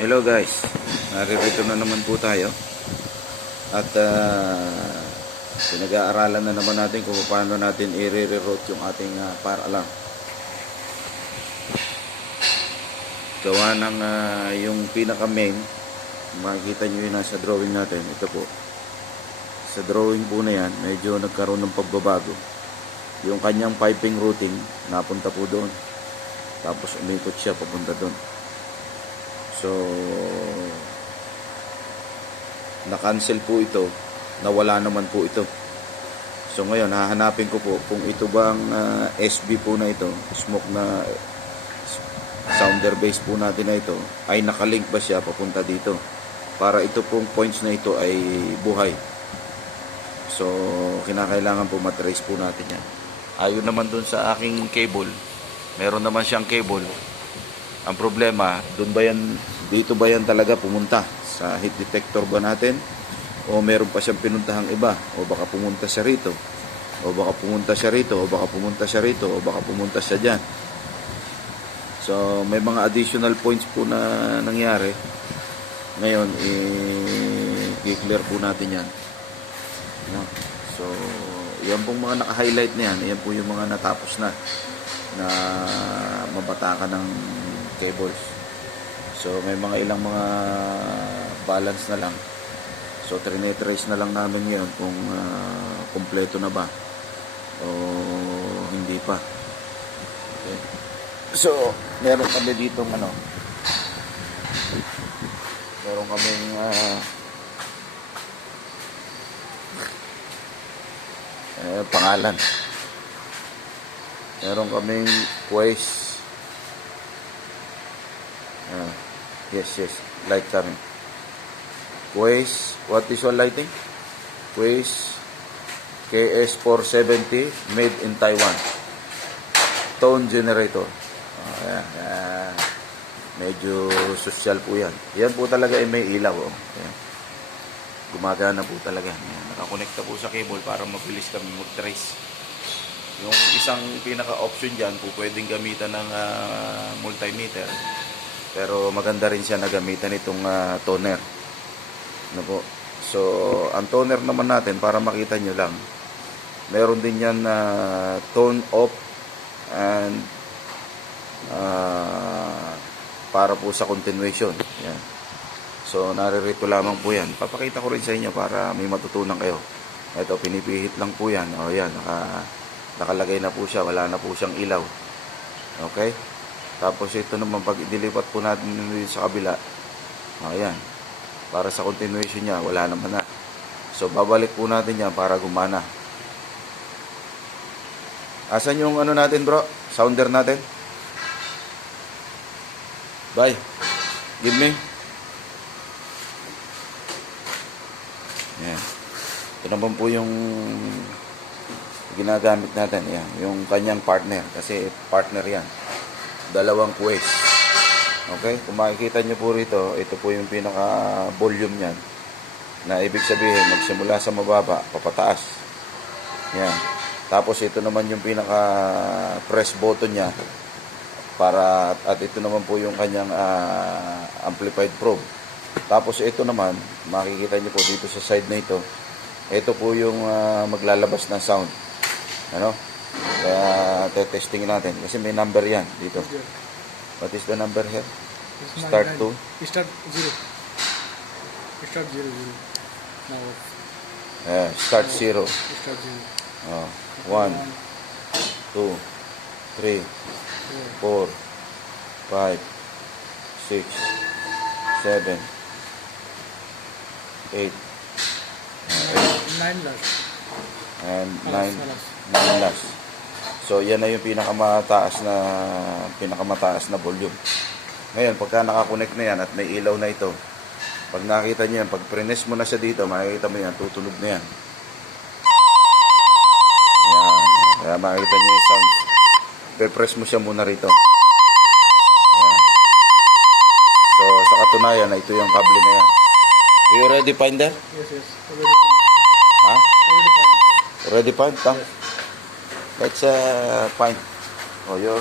Hello guys, naririto na naman po tayo at pinag-aaralan na naman natin kung paano natin i-reroute yung ating fire alarm. Gawa ng yung pinaka main, makikita nyo yun nasa drawing natin. Ito po, sa drawing po na yan, medyo nagkaroon ng pagbabago. Yung kanyang piping routing napunta po doon, tapos umikot siya papunta doon. So, na-cancel po ito, nawala naman po ito. So ngayon, hahanapin ko po kung ito bang SB po na ito, smoke na sounder base po natin na ito, ay nakalink ba siya papunta dito, para ito pong points na ito ay buhay. So, kinakailangan po matrace po natin yan. Ayon naman dun sa aking cable, meron naman siyang cable. Ang problema, dito ba yan talaga pumunta? Sa heat detector ba natin? O meron pa siyang pinuntahang iba? O baka pumunta siya rito? O baka pumunta siya rito? O baka pumunta siya rito? O baka pumunta siya dyan? So, may mga additional points po na nangyari. Ngayon, i-clear po natin yan. So, yan pong mga naka-highlight na yan. Yan po yung mga natapos na mabatakan ng cables. So may mga ilang mga balance na lang. So trine-trace na lang namin ngayon kung kumpleto na ba o hindi pa. Okay. So meron kami dito meron kaming pangalan. Meron kaming Quace. Yes, light coming. Quace, what is your lighting? Quace KS470 made in Taiwan. Tone generator. Medyo social po yan. Yan po talaga ay may ilaw. Gumagana po talaga. Nakakonekta po sa cable para mabilis kami mag-trace. Yung isang pinaka-option dyan po pwedeng gamitan ng multimeter. Pero maganda rin siya na gamitan itong toner. Ano po? So, ang toner naman natin, para makita nyo lang, meron din yan na tone off and para po sa continuation. Yan. So, naririto lamang po yan. Papakita ko rin sa inyo para may matutunan kayo. Ito, pinipihit lang po yan. O yan, nakalagay na po siya. Wala na po siyang ilaw. Okay? Tapos ito naman, pag idilipat po natin sa kabila, ayan, para sa continuation niya, wala naman na. So, babalik po natin yan para gumana. Asan yung natin bro? Sounder natin? Bye. Give me. Ayan. Ito naman po yung ginagamit natin. Ayan, yung kanyang partner. Kasi partner yan. Dalawang Quace. Okay? Kung makikita nyo po rito, ito po yung pinaka-volume niyan. Na ibig sabihin, magsimula sa mababa, papataas. Yan. Tapos ito naman yung pinaka-press button niya. At ito naman po yung kanyang amplified probe. Tapos ito naman, makikita nyo po dito sa side na ito. Ito po yung maglalabas ng sound. Ano? Kaya testing natin kasi may number yan dito. What is the number here? Start 2. Start 0. Start 0. Now. Start 0. Start 0. 1, 2, 3, 4, 5, 6, 7, 8, 9 last. and 9 last. So yan na yung pinakamataas na volume. Ngayon, pagka nakakonect na yan at may ilaw na ito, pag nakita niyo yan, pag press mo na siya dito, makikita mo yan, tutunog na yan. Yan. Kaya makikita niyo yung sounds. Pe-press mo siya muna rito. Yan. So sa katunayan, ito yung kable na yan. You ready find there? Yes. Already find. Ha? Already find. Ready find? Yes. Let's find. Oh, your